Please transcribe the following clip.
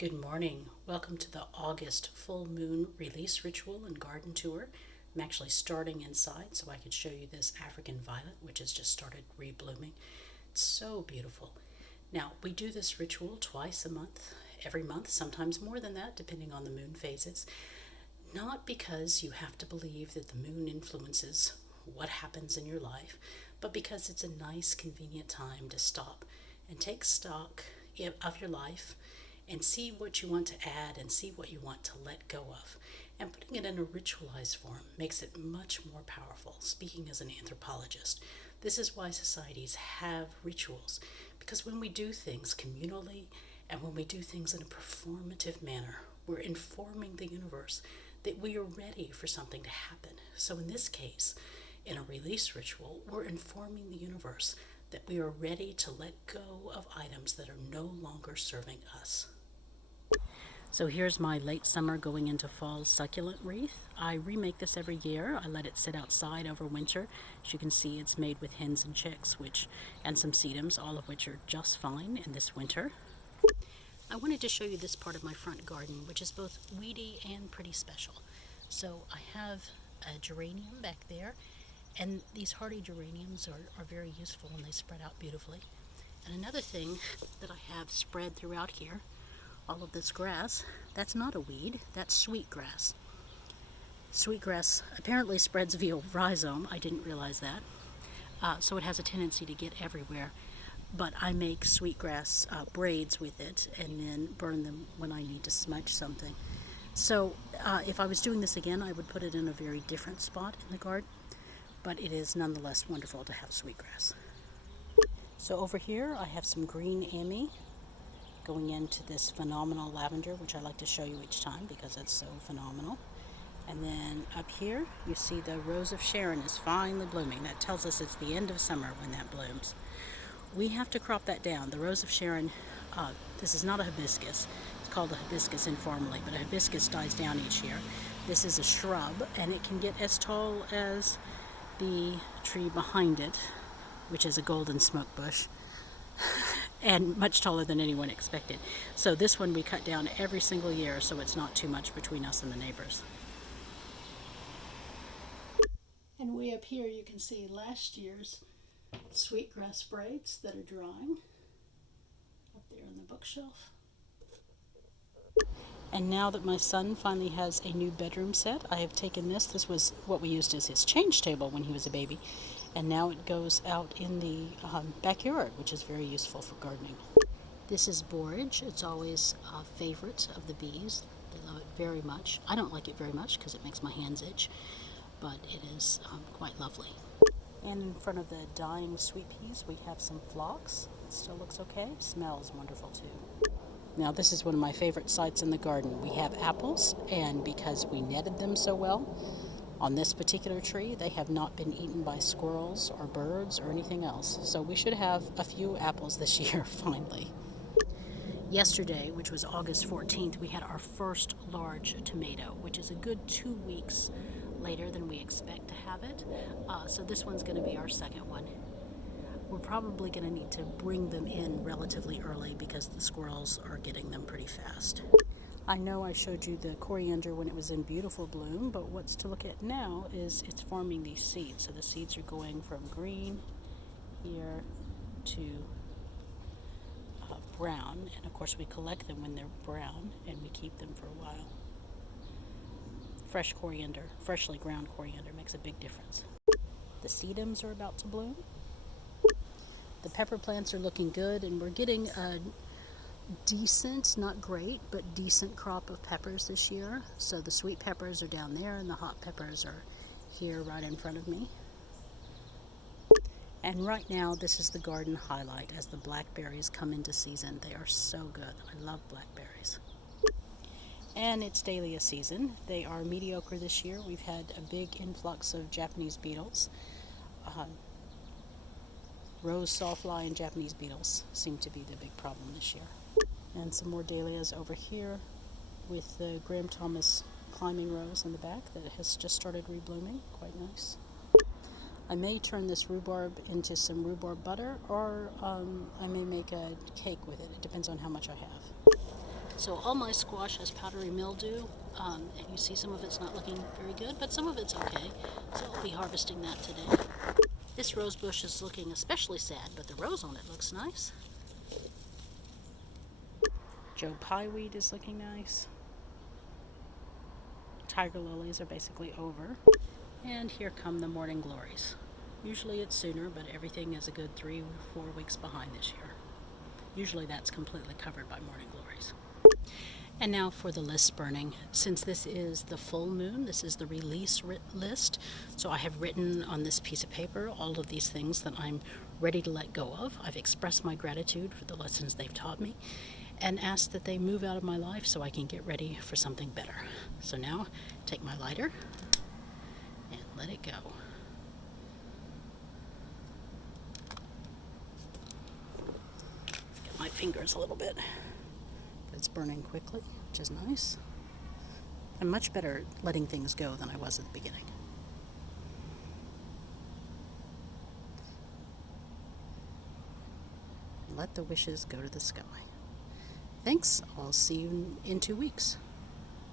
Good morning. Welcome to the August full moon release ritual and garden tour. I'm actually starting inside so I can show you this African violet, which has just started reblooming. It's so beautiful. Now, we do this ritual twice a month, every month, sometimes more than that, depending on the moon phases. Not because you have to believe that the moon influences what happens in your life, but because it's a nice, convenient time to stop and take stock of your life and see what you want to add and see what you want to let go of. And putting it in a ritualized form makes it much more powerful. Speaking as an anthropologist, this is why societies have rituals, because when we do things communally and when we do things in a performative manner, we're informing the universe that we are ready for something to happen. So in this case, in a release ritual, we're informing the universe that we are ready to let go of items that are no longer serving us. So here's my late summer going into fall succulent wreath. I remake this every year. I let it sit outside over winter. As you can see, it's made with hens and chicks, and some sedums, all of which are just fine in this winter. I wanted to show you this part of my front garden, which is both weedy and pretty special. So I have a geranium back there, and these hardy geraniums are very useful and they spread out beautifully. And another thing that I have spread throughout here, all of this grass, that's not a weed, that's sweetgrass. Sweetgrass apparently spreads via rhizome. I didn't realize that. So it has a tendency to get everywhere. But I make sweetgrass braids with it and then burn them when I need to smudge something. So if I was doing this again, I would put it in a very different spot in the garden. But it is nonetheless wonderful to have sweetgrass. So over here I have some green ammi going into this phenomenal lavender, which I like to show you each time because it's so phenomenal. And then up here you see the rose of Sharon is finally blooming. That tells us it's the end of summer when that blooms. We have to crop that down. The rose of Sharon, this is not a hibiscus. It's called a hibiscus informally, but a hibiscus dies down each year. This is a shrub, and it can get as tall as the tree behind it, which is a golden smoke bush, and much taller than anyone expected. So this one we cut down every single year so it's not too much between us and the neighbors. And way up here you can see last year's sweetgrass braids that are drying up there on the bookshelf. And now that my son finally has a new bedroom set, I have taken this. This was what we used as his change table when he was a baby. And now it goes out in the backyard, which is very useful for gardening. This is borage. It's always a favorite of the bees. They love it very much. I don't like it very much because it makes my hands itch, but it is quite lovely. And in front of the dying sweet peas, we have some phlox. It still looks okay. Smells wonderful too. Now this is one of my favorite sites in the garden. We have apples, and because we netted them so well, on this particular tree, they have not been eaten by squirrels or birds or anything else. So we should have a few apples this year, finally. Yesterday, which was August 14th, we had our first large tomato, which is a good 2 weeks later than we expect to have it. So this one's going to be our second one. We're probably going to need to bring them in relatively early because the squirrels are getting them pretty fast. I know I showed you the coriander when it was in beautiful bloom, but what's to look at now is it's forming these seeds. So the seeds are going from green here to brown, and of course we collect them when they're brown and we keep them for a while. Fresh coriander, freshly ground coriander makes a big difference. The sedums are about to bloom. The pepper plants are looking good, and we're getting a decent, not great, but decent crop of peppers this year. So the sweet peppers are down there and the hot peppers are here right in front of me. And right now this is the garden highlight as the blackberries come into season. They are so good. I love blackberries. And it's dahlia season. They are mediocre this year. We've had a big influx of Japanese beetles. Rose sawfly and Japanese beetles seem to be the big problem this year. And some more dahlias over here with the Graham Thomas climbing rose in the back that has just started reblooming. Quite nice. I may turn this rhubarb into some rhubarb butter, or I may make a cake with it. It depends on how much I have. So all my squash has powdery mildew, and you see some of it's not looking very good, but some of it's okay. So I'll be harvesting that today. This rose bush is looking especially sad, but the rose on it looks nice. Joe pieweed is looking nice. Tiger lilies are basically over. And here come the morning glories. Usually it's sooner, but everything is a good 3 or 4 weeks behind this year. Usually that's completely covered by morning glories. And now for the list burning. Since this is the full moon, this is the release list. So I have written on this piece of paper all of these things that I'm ready to let go of. I've expressed my gratitude for the lessons they've taught me and asked that they move out of my life so I can get ready for something better. So now, take my lighter and let it go. Get my fingers a little bit. It's burning quickly, which is nice. I'm much better letting things go than I was at the beginning. Let the wishes go to the sky. Thanks. I'll see you in 2 weeks.